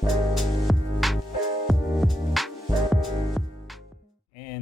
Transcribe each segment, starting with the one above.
In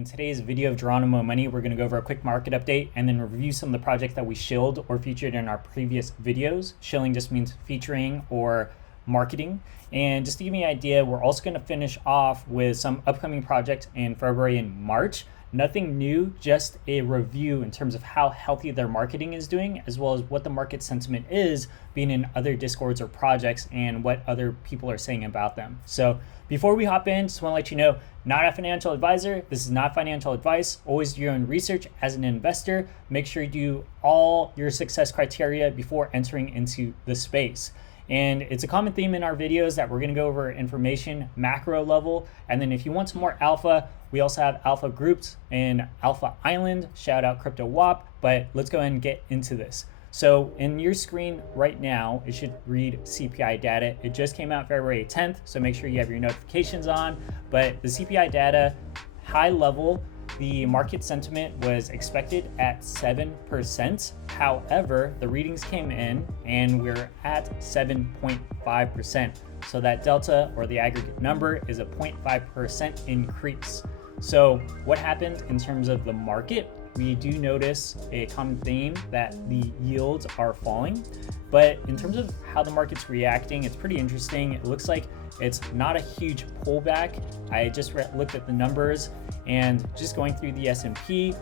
today's video of Geronimo Money, we're going to go over a quick market update and then review some of the projects that we shilled or featured in our previous videos. Shilling just means featuring or marketing. And just to give you an idea, we're also going to finish off with some upcoming projects in February and March. Nothing new, just a review in terms of how healthy their marketing is doing, as well as what the market sentiment is being in other Discords or projects and what other people are saying about them. So before we hop in, just want to let you know, not a financial advisor. This is not financial advice. Always do your own research as an investor. Make sure you do all your success criteria before entering into the space. And it's a common theme in our videos that we're going to go over information macro level. And then if you want some more alpha, we also have alpha groups in Alpha Island. Shout out Crypto WAP. But let's go ahead and get into this. So in your screen right now, it should read CPI data. It just came out February 10th, so make sure you have your notifications on. But the CPI data, high level, the market sentiment was expected at 7%. However, the readings came in and we're at 7.5%. So that delta or the aggregate number is a 0.5% increase. So what happened in terms of the market? We do notice a common theme that the yields are falling, but in terms of how the market's reacting, it's pretty interesting. It looks like it's not a huge pullback. I just looked at the numbers and just going through the S&P.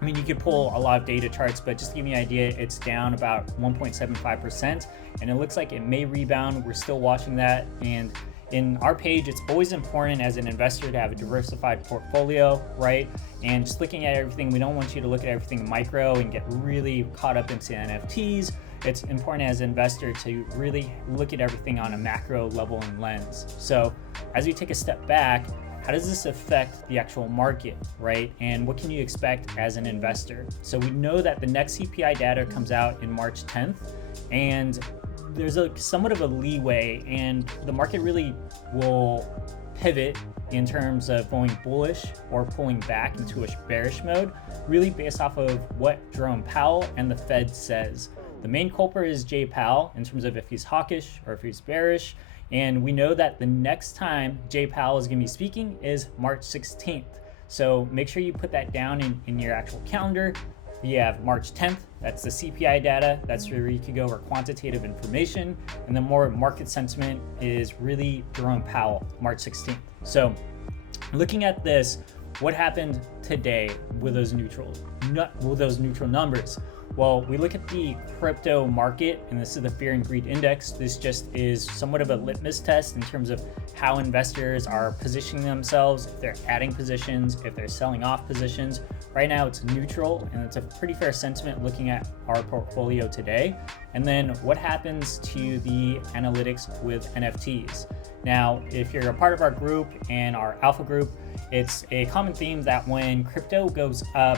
I mean, you could pull a lot of data charts, but just to give you an idea, it's down about 1.75%, and it looks like it may rebound. We're still watching that, and in our page, it's always important as an investor to have a diversified portfolio, right? And just looking at everything, we don't want you to look at everything micro and get really caught up into NFTs. It's important as an investor to really look at everything on a macro level and lens. So as we take a step back, how does this affect the actual market, right? And what can you expect as an investor? So we know that the next CPI data comes out in March 10th, and there's somewhat of a leeway, and the market really will pivot in terms of going bullish or pulling back into a bearish mode, really based off of what Jerome Powell and the Fed says. The main culprit is Jay Powell in terms of if he's hawkish or if he's bearish. And we know that the next time Jay Powell is going to be speaking is March 16th. So make sure you put that down in your actual calendar. You have March 10th, that's the CPI data. That's where you can go over quantitative information. And the more market sentiment is really Jerome Powell, March 16th. So looking at this, what happened today with those neutral numbers? Well, we look at the crypto market, and this is the Fear and Greed Index. This just is somewhat of a litmus test in terms of how investors are positioning themselves, if they're adding positions, if they're selling off positions. Right now it's neutral, and it's a pretty fair sentiment looking at our portfolio today. And then what happens to the analytics with NFTs? Now, if you're a part of our group and our alpha group, it's a common theme that when crypto goes up,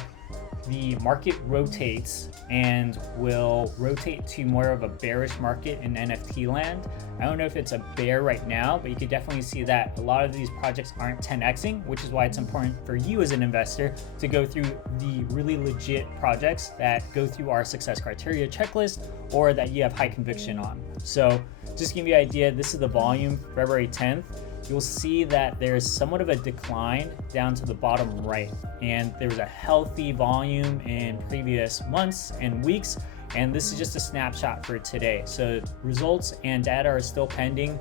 the market rotates and will rotate to more of a bearish market in NFT land. I don't know if it's a bear right now, but you could definitely see that a lot of these projects aren't 10xing, which is why it's important for you as an investor to go through the really legit projects that go through our success criteria checklist or that you have high conviction on. So just to give you an idea, this is the volume February 10th. You'll see that there's somewhat of a decline down to the bottom right, and there was a healthy volume in previous months and weeks, and this is just a snapshot for today. So results and data are still pending.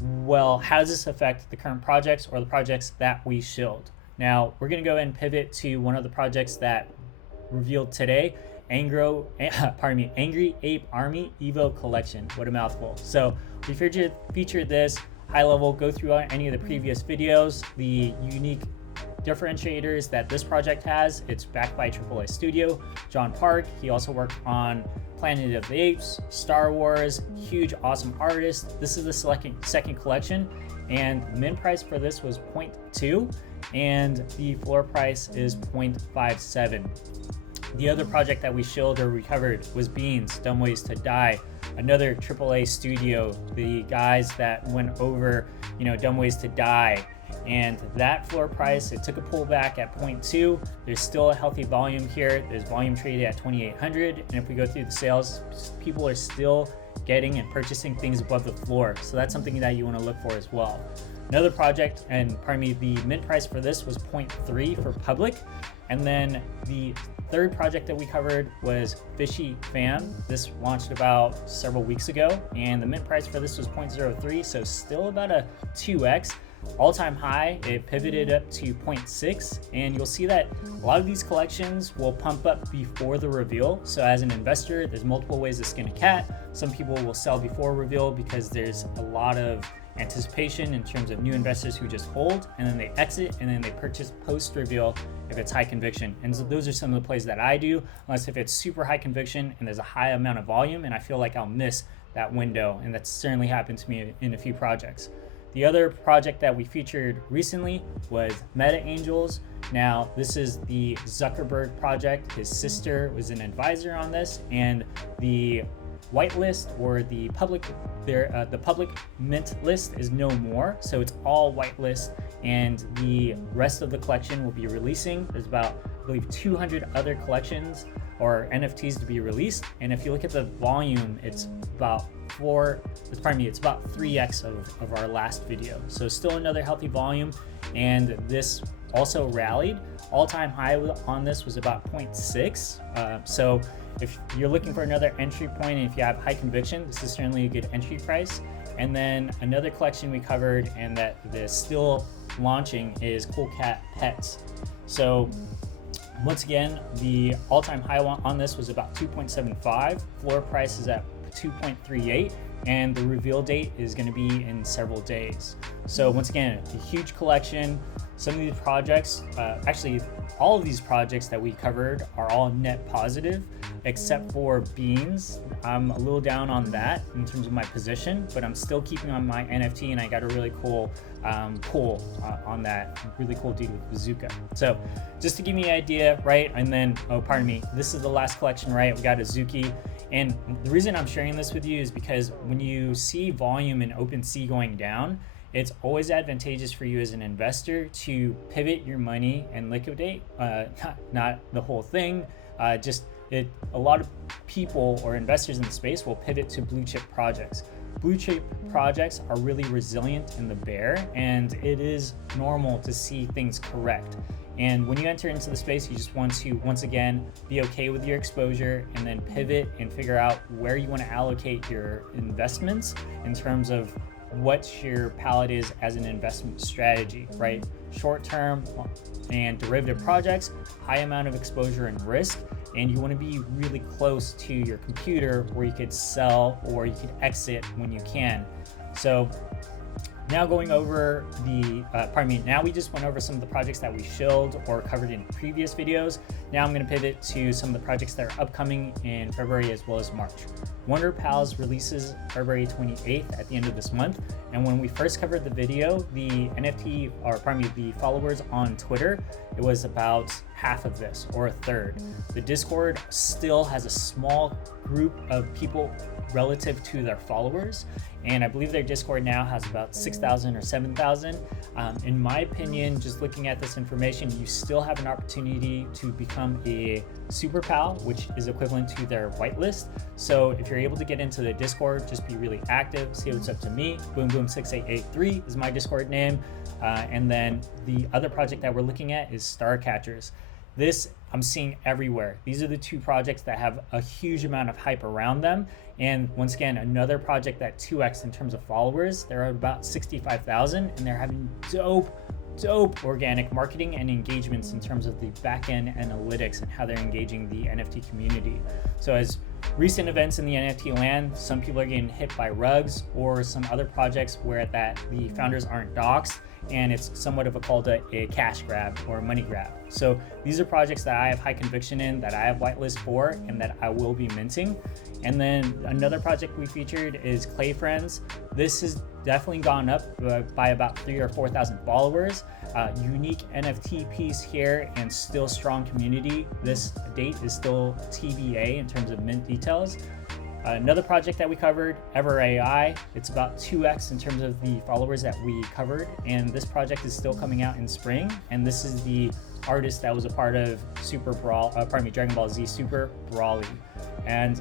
Well, how does this affect the current projects or the projects that we shilled? Now we're going to go ahead and pivot to one of the projects that revealed today, Angry Ape Army Evo Collection. What a mouthful. So we featured this high level, go through any of the previous videos, the unique differentiators that this project has. It's backed by AAA Studio, John Park. He also worked on Planet of the Apes, Star Wars, huge, awesome artist. This is the second collection, and the min price for this was 0.2, and the floor price is 0.57. The other project that we shilled or recovered was Beanz, Dumb Ways to Die, another AAA studio, the guys that went over, Dumb Ways to Die. And that floor price, it took a pullback at 0.2. There's still a healthy volume here. There's volume traded at 2,800. And if we go through the sales, people are still getting and purchasing things above the floor. So that's something that you want to look for as well. Another project, and pardon me, the mint price for this was 0.3 for public. And then the third project that we covered was FishyFam. This launched about several weeks ago, and the mint price for this was 0.03, so still about a 2x. All-time high, it pivoted up to 0.6, and you'll see that a lot of these collections will pump up before the reveal. So as an investor, there's multiple ways to skin a cat. Some people will sell before reveal because there's a lot of anticipation in terms of new investors who just hold, and then they exit, and then they purchase post reveal if it's high conviction. And so those are some of the plays that I do, unless if it's super high conviction and there's a high amount of volume and I feel like I'll miss that window, and that's certainly happened to me in a few projects. The other project that we featured recently was MetaAngels. Now, this is the Zuckerberg project. His sister was an advisor on this, and the whitelist, or the public mint list, is no more. So it's all whitelist, and the rest of the collection will be releasing. There's about, I believe, 200 other collections or NFTs to be released. And if you look at the volume, it's about 3x of our last video. So still another healthy volume, and this also rallied. All-time high on this was about 0.6. So if you're looking for another entry point, and if you have high conviction, this is certainly a good entry price. And then another collection we covered and that is still launching is CoolCatPets. So once again, the all-time high on this was about 2.75. Floor price is at 2.38, and the reveal date is going to be in several days. So once again, a huge collection. Some of these projects, actually all of these projects that we covered are all net positive, except for Beanz. I'm a little down on that in terms of my position, but I'm still keeping on my NFT, and I got a really cool pull on that really cool dude with bazooka. So just to give me an idea, right? And then, oh, pardon me, this is the last collection, right? We got Azuki. And the reason I'm sharing this with you is because when you see volume in OpenSea going down, it's always advantageous for you as an investor to pivot your money and liquidate, not the whole thing. A lot of people or investors in the space will pivot to blue chip projects. Blue chip projects are really resilient in the bear, and it is normal to see things correct. And when you enter into the space, you just want to, once again, be okay with your exposure and then pivot and figure out where you want to allocate your investments in terms of what your palette is as an investment strategy, right? Short-term and derivative projects, high amount of exposure and risk, and you want to be really close to your computer where you could sell or you could exit when you can. So now going over now we just went over some of the projects that we shilled or covered in previous videos. Now I'm going to pivot to some of the projects that are upcoming in February as well as March. Wonder Pals releases February 28th at the end of this month. And when we first covered the video, the followers on Twitter, it was about half of this, or a third. The Discord still has a small group of people relative to their followers, and I believe their Discord now has about 6,000 or 7,000. In my opinion, just looking at this information, you still have an opportunity to become a super pal, which is equivalent to their whitelist. So if you're able to get into the Discord, just be really active, see what's up to me. Boom6883 is my Discord name. And then the other project that we're looking at is Starcatchers. This I'm seeing everywhere. These are the two projects that have a huge amount of hype around them. And once again, another project that 2x in terms of followers. They're at about 65,000, and they're having dope organic marketing and engagements in terms of the back-end analytics and how they're engaging the NFT community. So as recent events in the NFT land, some people are getting hit by rugs, or some other projects where the founders aren't doxxed, and it's somewhat of a cash grab or a money grab. So these are projects that I have high conviction in, that I have whitelist for, and that I will be minting. And then another project we featured is Clay Friends. This has definitely gone up by about 3,000 or 4,000 followers. Unique NFT piece here, and still strong community. This date is still TBA in terms of mint details. Another project that we covered, Ever AI, it's about 2x in terms of the followers that we covered, and this project is still coming out in spring. And this is the artist that was a part of Dragon Ball Z Super Brawly. And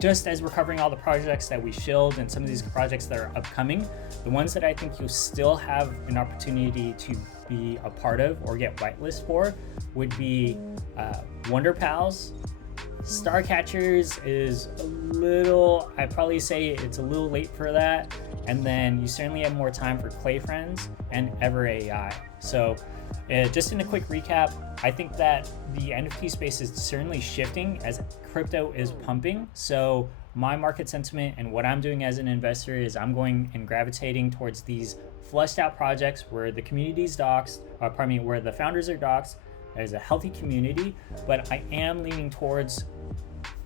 just as we're covering all the projects that we shilled and some of these projects that are upcoming, the ones that I think you'll still have an opportunity to be a part of or get whitelist for would be Wonder Pals. Starcatchers is a little, I'd probably say it's a little late for that. And then you certainly have more time for Clay Friends and Ever AI. So just in a quick recap, I think that the NFT space is certainly shifting as crypto is pumping. So my market sentiment and what I'm doing as an investor is I'm going and gravitating towards these fleshed out projects where the community's doxed, where the founders are doxed. There's a healthy community, but I am leaning towards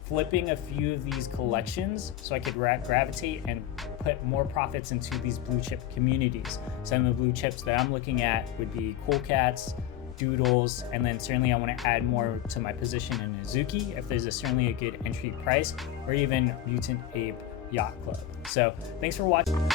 flipping a few of these collections so I could gravitate and put more profits into these blue chip communities. Some of the blue chips that I'm looking at would be CoolCats, Doodles, and then certainly I want to add more to my position in Azuki if there's certainly a good entry price, or even Mutant Ape Yacht Club. So thanks for watching.